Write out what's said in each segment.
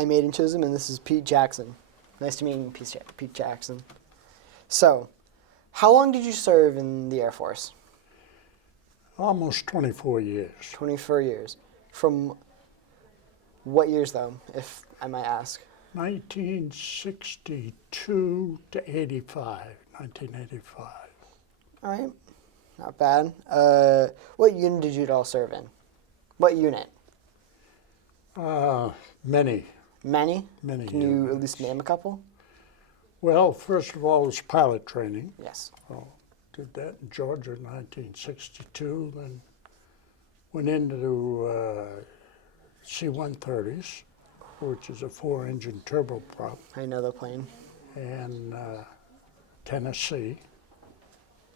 I'm Aiden Chisholm, and this is Pete Jackson. Nice to meet you, Pete Jackson. So, how long did you serve in the Air Force? Almost 24 years. 24 years. From what years, though, if I might ask? 1962 to 1985. All right, not bad. What unit did you all serve in? What unit? Many. Many? Many Can you units. at least name a couple? Well, first of all, it was pilot training. Yes. Did that in Georgia in 1962, then went into C-130s, which is a 4-engine turboprop, I know the plane. and Tennessee.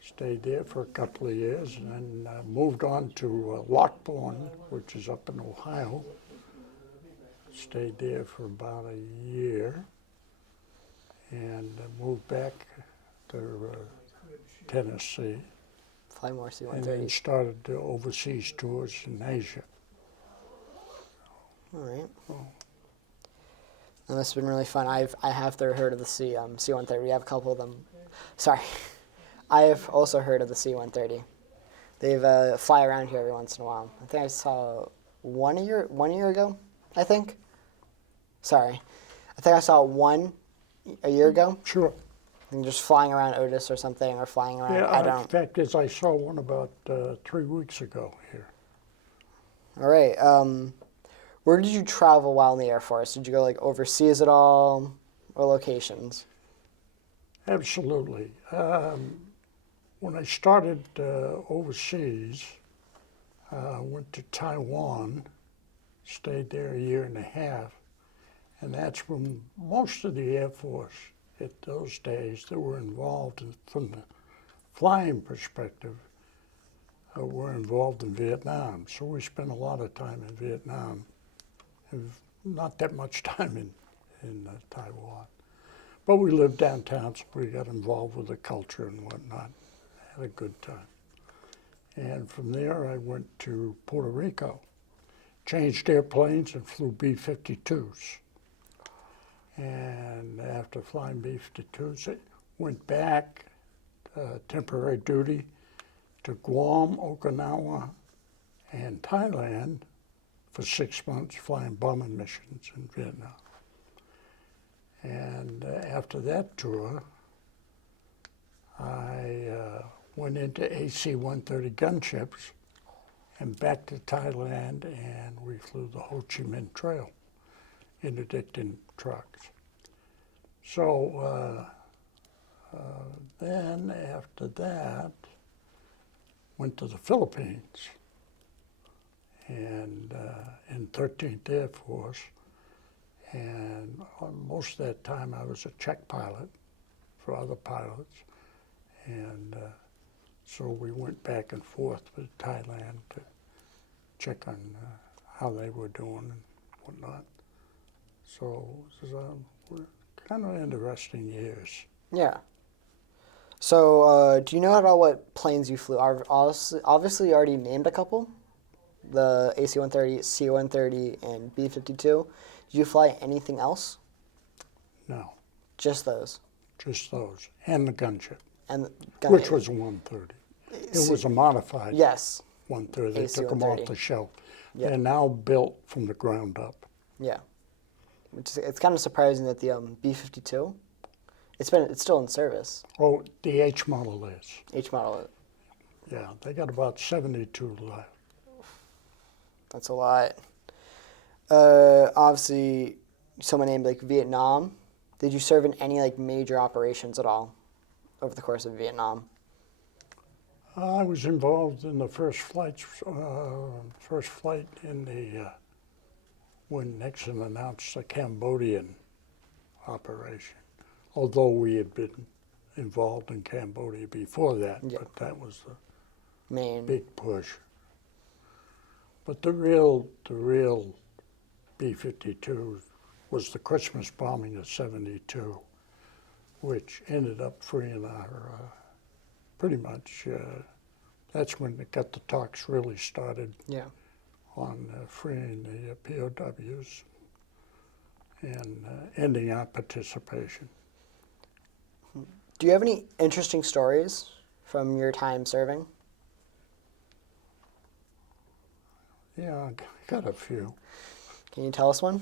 Stayed there for a couple of years, and then moved on to Lockbourne, which is up in Ohio. Stayed there for about a year, and moved back to Tennessee. Fly more And then C-130s. started the overseas tours in Asia. All right. And this has been really fun. I have heard of the C-130. We have a couple of them. Sorry. I have also heard of the C-130. They've fly around here every once in a while. I think I saw one year ago, I think. Sorry. I think I saw one a year ago. Sure. And just flying around Otis or something, or flying around, Yeah, I don't. in fact, as I saw one about 3 weeks ago here. All right. Where did you travel while in the Air Force? Did you go like overseas at all, or locations? Absolutely. When I started overseas, I went to Taiwan, stayed there a year and a half, and that's when most of the Air Force at those days that were involved from the flying perspective were involved in Vietnam. So we spent a lot of time in Vietnam, and not that much time in Taiwan. But we lived downtown, so we got involved with the culture and whatnot. Had a good time. And from there, I went to Puerto Rico, changed airplanes and flew B-52s. And after flying B-52s, I went back, temporary duty, to Guam, Okinawa, and Thailand for 6 months, flying bombing missions in Vietnam. And after that tour, I went into AC-130 gunships and back to Thailand, and we flew the Ho Chi Minh Trail, interdicting trucks. So then after that, went to the Philippines, and in 13th Air Force, and most of that time I was a check pilot for other pilots, and so we went back and forth with Thailand to check on how they were doing and whatnot. So it was kind of interesting years. Yeah. So, do you know at all what planes you flew? Obviously, you already named a couple, the AC-130, C-130, and B-52. Did you fly anything else? No, Just those? just those, and the gunship, And which was a 130. It was a modified Yes. 130. They took them off the shelf. Yeah. They're now built from the ground up. Yeah. It's kind of surprising that the B-52, it's still in service. Oh, the H model is. H model. Yeah, they got about 72 left. That's a lot. Obviously, someone named like Vietnam. Did you serve in any like major operations at all over the course of Vietnam? I was involved in the first flight in the when Nixon announced the Cambodian operation. Although we had been involved in Cambodia before that, Yeah. but that was the Main. big push. But the real B-52 was the Christmas bombing of '72, which ended up freeing our, pretty much, that's when the talks really started Yeah. on freeing the POWs. and ending our participation. Do you have any interesting stories from your time serving? Yeah, I got a few. Can you tell us one?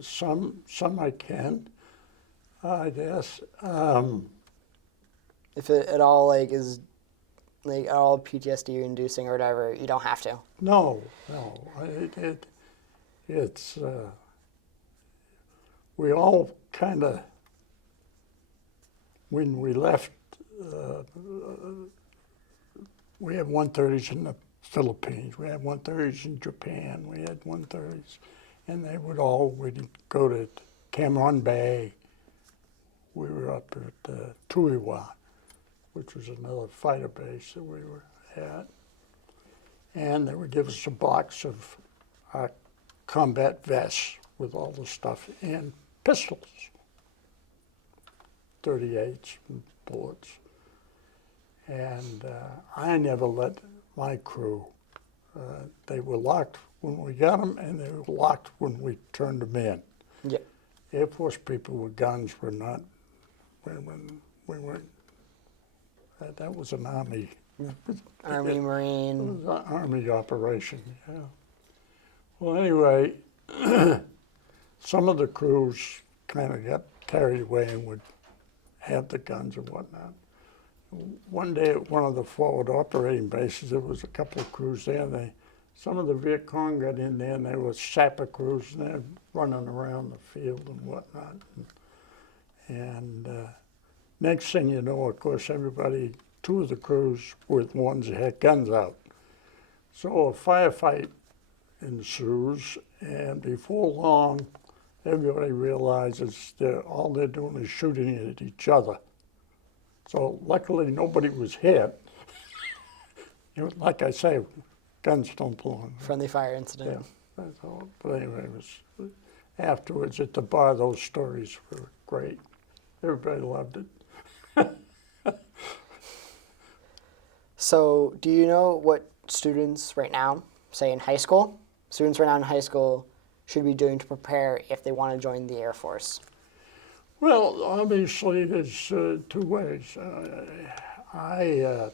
Some I can, I guess. If it at all like is like at all PTSD inducing or whatever, you don't have to. No. It's we all kind of, when we left, we had 130s in the Philippines, we had 130s in Japan, we had 130s, and they would go to Cameron Bay. We were up at Tuiwa, which was another fighter base that we were at. And they would give us a box of combat vests with all the stuff and pistols, 38s and bullets. And I never let my crew, they were locked when we got them, and they were locked when we turned them in. Yeah. Air Force people with guns were not, when we weren't, that was an Army. Army, It Marine. was an Army operation, yeah. Well, anyway, some of the crews kind of got carried away and would have the guns and whatnot. One day at one of the forward operating bases, there was a couple of crews there. Some of the Viet Cong got in there, and they were sapper crews, and they're running around the field and whatnot. And next thing you know, of course, two of the crews were the ones that had guns out. So a firefight ensues, and before long, everybody realizes that all they're doing is shooting at each other. So luckily, nobody was hit. Like I say, guns don't belong. Friendly fire incident. Yeah, that's all. But anyway, afterwards at the bar, those stories were great. Everybody loved it. So, do you know what students right now, say in high school, should be doing to prepare if they want to join the Air Force? Well, obviously, there's two ways. I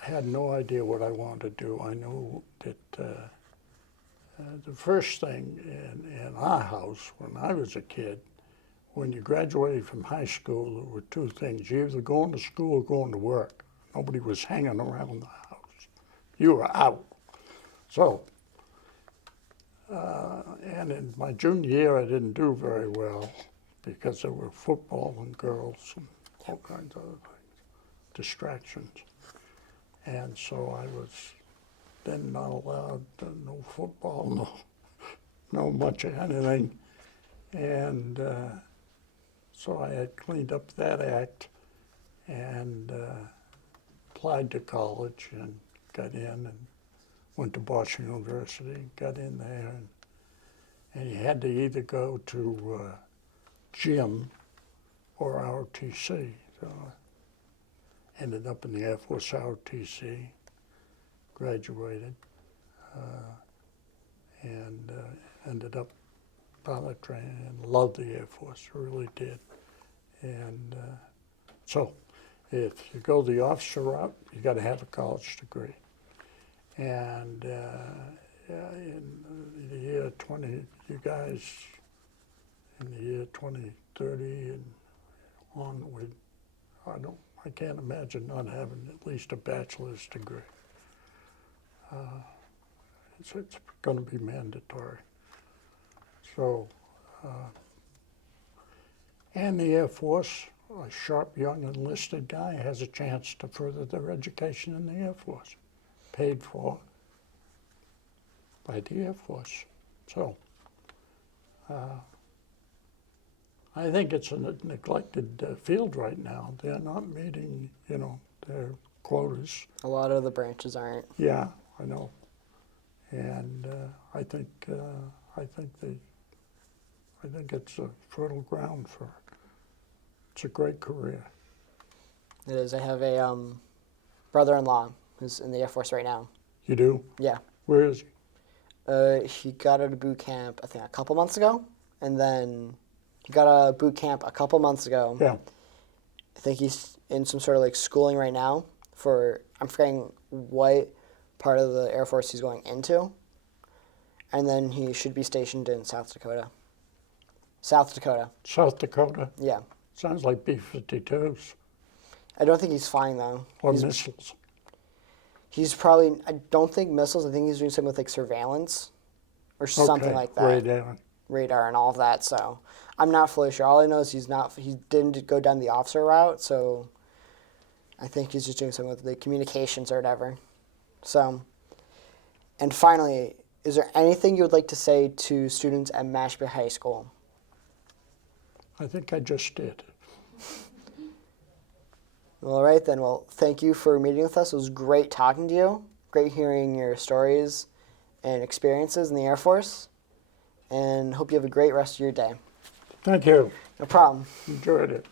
had no idea what I wanted to do. I knew that the first thing in our house when I was a kid, when you graduated from high school, there were two things. You either going to school or going to work. Nobody was hanging around the house. You were out. So, and in my junior year, I didn't do very well because there were football and girls and all kinds of other things, distractions. And so I was then not allowed no football, no much of anything. And so I had cleaned up that act and applied to college and got in and went to Boston University, got in there, and you had to either go to gym or ROTC. So I ended up in the Air Force ROTC, graduated, and ended up pilot training and loved the Air Force, really did. And so if you go the officer route, you got to have a college degree. And in the year 20, you guys, in the year 2030 and on, I can't imagine not having at least a bachelor's degree. It's going to be mandatory. So, and the Air Force, a sharp young enlisted guy has a chance to further their education in the Air Force, paid for by the Air Force. So, I think it's a neglected field right now. They're not meeting, their quotas. A lot of the branches aren't. Yeah, I know. And I think it's a fertile ground for it. It's a great career. It is. I have a brother-in-law who's in the Air Force right now. You do? Yeah. Where is he? He got out of boot camp, I think, a couple months ago. And then he got out of boot camp a couple months ago. Yeah. I think he's in some sort of like schooling right now for, I'm forgetting what part of the Air Force he's going into. And then he should be stationed in South Dakota. South Dakota. South Dakota. Yeah. Sounds like B-52s I don't think he's flying though. or missiles. He's probably, I don't think missiles, I think he's doing something with like surveillance or something like that. Radar. Radar and all of that. So I'm not fully sure. All I know is he didn't go down the officer route. So I think he's just doing something with the communications or whatever. So, and finally, is there anything you would like to say to students at Mashpee High School? I think I just did. All right, then. Well, thank you for meeting with us. It was great talking to you. Great hearing your stories and experiences in the Air Force. And hope you have a great rest of your day. Thank you. No problem. Enjoyed it.